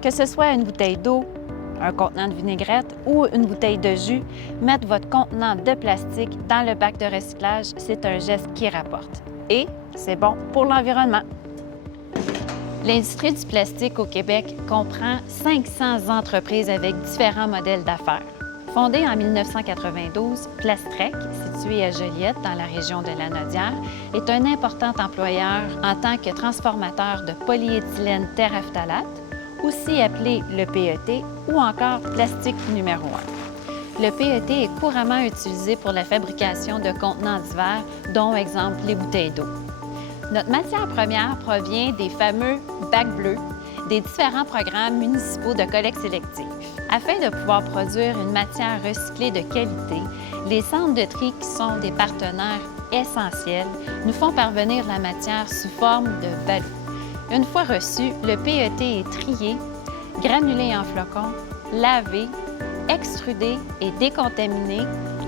Que ce soit une bouteille d'eau, un contenant de vinaigrette ou une bouteille de jus, mettre votre contenant de plastique dans le bac de recyclage, c'est un geste qui rapporte. Et c'est bon pour l'environnement. L'industrie du plastique au Québec comprend 500 entreprises avec différents modèles d'affaires. Fondée en 1992, Plastrec, situé à Joliette, dans la région de Lanaudière, est un important employeur en tant que transformateur de polyéthylène terephthalate, aussi appelé le PET ou encore plastique numéro 1. Le PET est couramment utilisé pour la fabrication de contenants divers, dont exemple les bouteilles d'eau. Notre matière première provient des fameux bacs bleus des différents programmes municipaux de collecte sélective. Afin de pouvoir produire une matière recyclée de qualité, les centres de tri, qui sont des partenaires essentiels, nous font parvenir la matière sous forme de ballots. Une fois reçu, le PET est trié, granulé en flocons, lavé, extrudé et décontaminé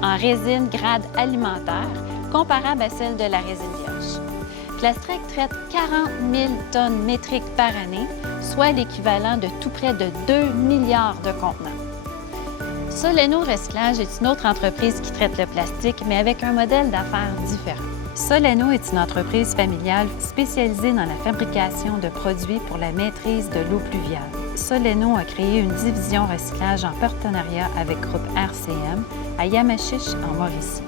en résine grade alimentaire, comparable à celle de la résine vierge. Plastrec traite 40 000 tonnes métriques par année, soit l'équivalent de tout près de 2 milliards de contenants. Soleno Recyclage est une autre entreprise qui traite le plastique, mais avec un modèle d'affaires différent. Soleno est une entreprise familiale spécialisée dans la fabrication de produits pour la maîtrise de l'eau pluviale. Soleno a créé une division recyclage en partenariat avec Groupe RCM à Yamachiche, en Mauricie.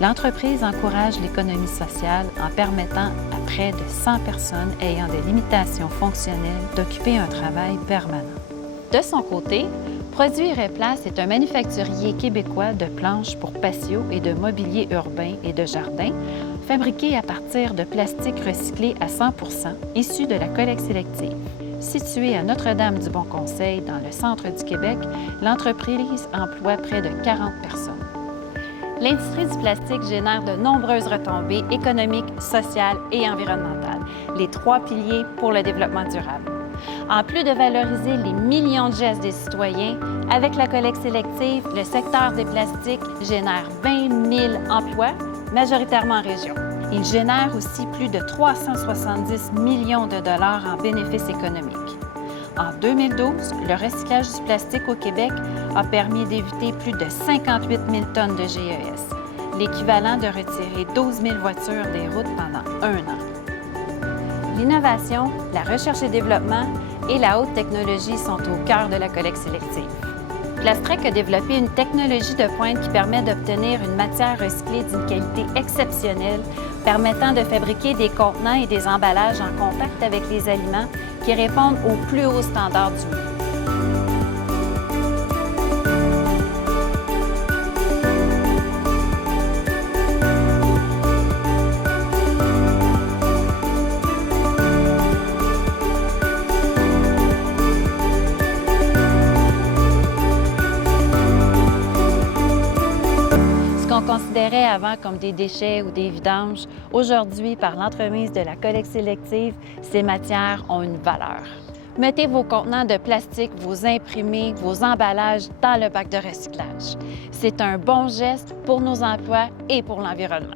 L'entreprise encourage l'économie sociale en permettant à près de 100 personnes ayant des limitations fonctionnelles d'occuper un travail permanent. De son côté, Produits Replace est un manufacturier québécois de planches pour patio et de mobilier urbain et de jardin, fabriqué à partir de plastique recyclé à 100 % issu de la collecte sélective. Située à Notre-Dame-du-Bon-Conseil, dans le centre du Québec, l'entreprise emploie près de 40 personnes. L'industrie du plastique génère de nombreuses retombées économiques, sociales et environnementales, les 3 piliers pour le développement durable. En plus de valoriser les millions de gestes des citoyens, avec la collecte sélective, le secteur des plastiques génère 20 000 emplois, majoritairement en région. Il génère aussi plus de 370 millions de dollars en bénéfices économiques. En 2012, le recyclage du plastique au Québec a permis d'éviter plus de 58 000 tonnes de GES, l'équivalent de retirer 12 000 voitures des routes pendant 1 an. L'innovation, la recherche et développement et la haute technologie sont au cœur de la collecte sélective. Plastrec a développé une technologie de pointe qui permet d'obtenir une matière recyclée d'une qualité exceptionnelle, permettant de fabriquer des contenants et des emballages en contact avec les aliments qui répondent aux plus hauts standards du milieu. Ce qu'on considérait avant comme des déchets ou des vidanges, aujourd'hui, par l'entremise de la collecte sélective, ces matières ont une valeur. Mettez vos contenants de plastique, vos imprimés, vos emballages dans le bac de recyclage. C'est un bon geste pour nos emplois et pour l'environnement.